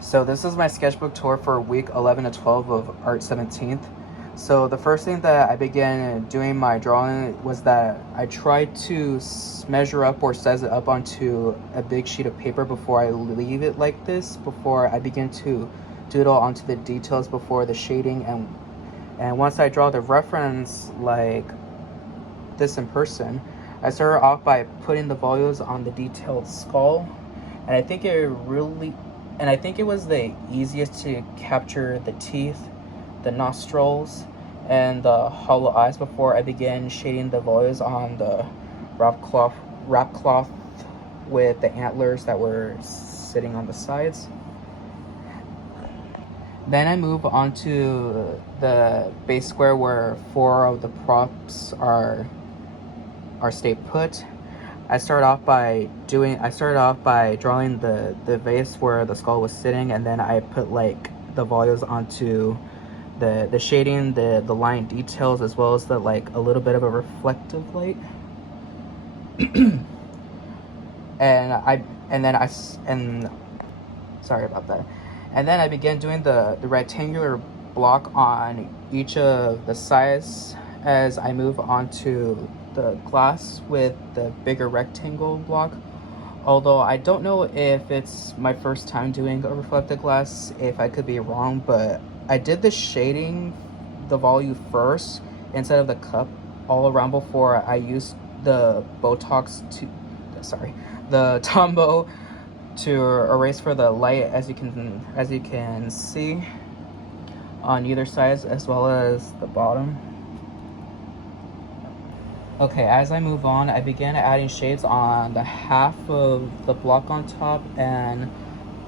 So this is my sketchbook tour for week 11 to 12 of Art 17th. So the first thing that I began doing my drawing was that I tried to measure up or size it up onto a big sheet of paper before I leave it like this, before I begin to doodle onto the details before the shading, and once I draw the reference like this in person, I started off by putting the volumes on the detailed skull, and I think it was the easiest to capture the teeth, the nostrils, and the hollow eyes before I began shading the volumes on the wrap cloth with the antlers that were sitting on the sides. Then I move on to the base square where 4 of the props are stayed put. I started off by drawing the vase where the skull was sitting, and then I put like the volumes onto the shading, the line details, as well as the like a little bit of a reflective light. Sorry about that. And then I began doing the rectangular block on each of the sides as I move on to the glass with the bigger rectangle block. Although I don't know if it's my first time doing a reflective glass, if I could be wrong, but I did the shading, the volume first instead of the cup all around before I used the the Tombow to erase for the light, as you can see on either side as well as the bottom. Okay, as I move on, I began adding shades on the half of the block on top and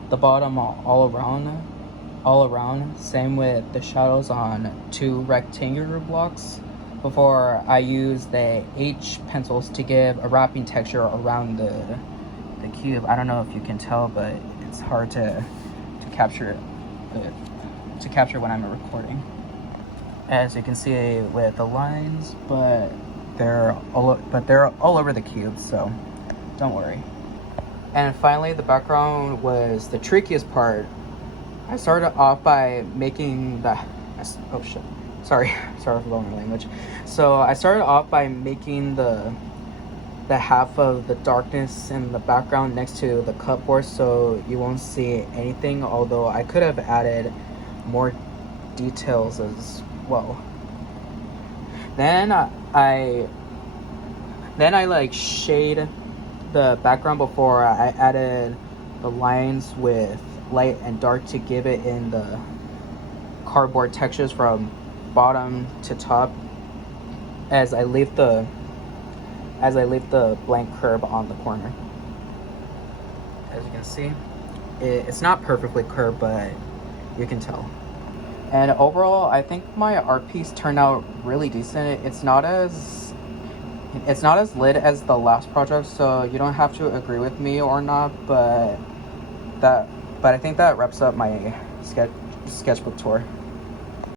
the bottom all around. Same with the shadows on 2 rectangular blocks before I use the H pencils to give a wrapping texture around the cube. I don't know if you can tell, but it's hard to capture when I'm recording. As you can see with the lines, but they're all over the cube, so don't worry. And finally, the background was the trickiest part. I started off by making sorry for my language. So I started off by making the half of the darkness in the background next to the cupboard so you won't see anything, although I could have added more details as well. Then I like shade the background before I added the lines with light and dark to give it in the cardboard textures from bottom to top as I leave the blank curve on the corner. As you can see, it's not perfectly curved, but you can tell. And overall, I think my art piece turned out really decent. It's not as lit as the last project, so you don't have to agree with me or not, but I think that wraps up my sketchbook tour.